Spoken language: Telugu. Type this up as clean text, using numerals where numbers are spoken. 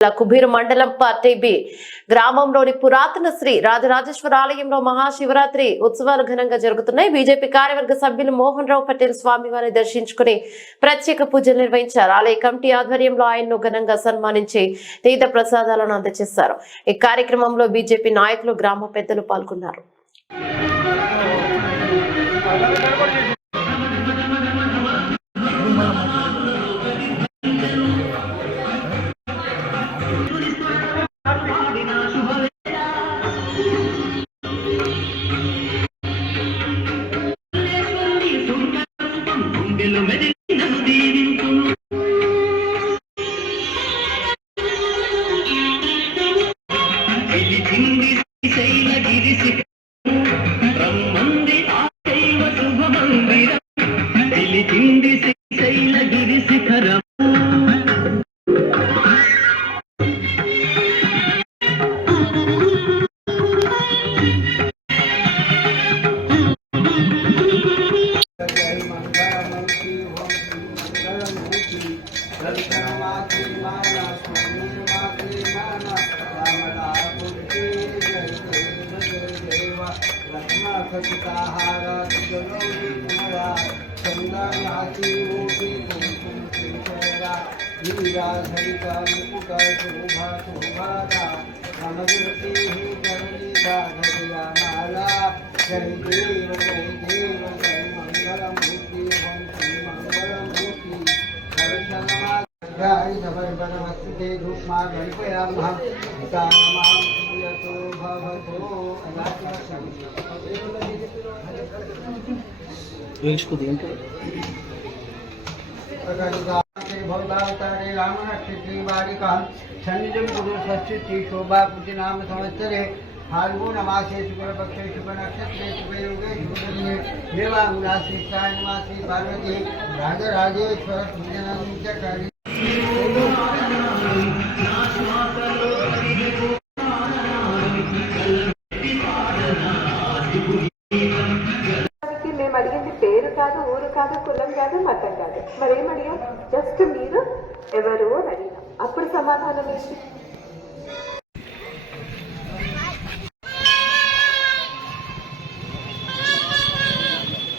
కుబీర్ మండలం పార్టీబి గ్రామంలోని పురాతన శ్రీ రాజరాజేశ్వర ఆలయంలో మహాశివరాత్రి ఉత్సవాలు ఘనంగా జరుగుతున్నాయి. బీజేపీ కార్యవర్గ సభ్యులు మోహన్ రావు పటేల్ స్వామివారిని దర్శించుకుని ప్రత్యేక పూజలు నిర్వహించారు. ఆలయ కమిటీ ఆధ్వర్యంలో ఆయన్ను ఘనంగా సన్మానించి తీర్థ ప్రసాదాలను అందజేశారు. ఈ కార్యక్రమంలో బీజేపీ నాయకులు, గ్రామ పెద్దలు పాల్గొన్నారు. शोभा कुछ नाम संवत्सरे फाल्गुन मासे शुक्लपक्षे शुभ नक्षत्रे शुभयोगे शुभदिने देवांगनाश्री मासी पार्वती राजराजेश्वर पूजनं च करि మేము అడిగింది పేరు కాదు, ఊరు కాదు, కులం కాదు, మతం కాదు. మరేం అడిగాం? జస్ట్ మీరు ఎవరు అని అడిగినాం. అప్పుడు సమాధానం ఏంటి?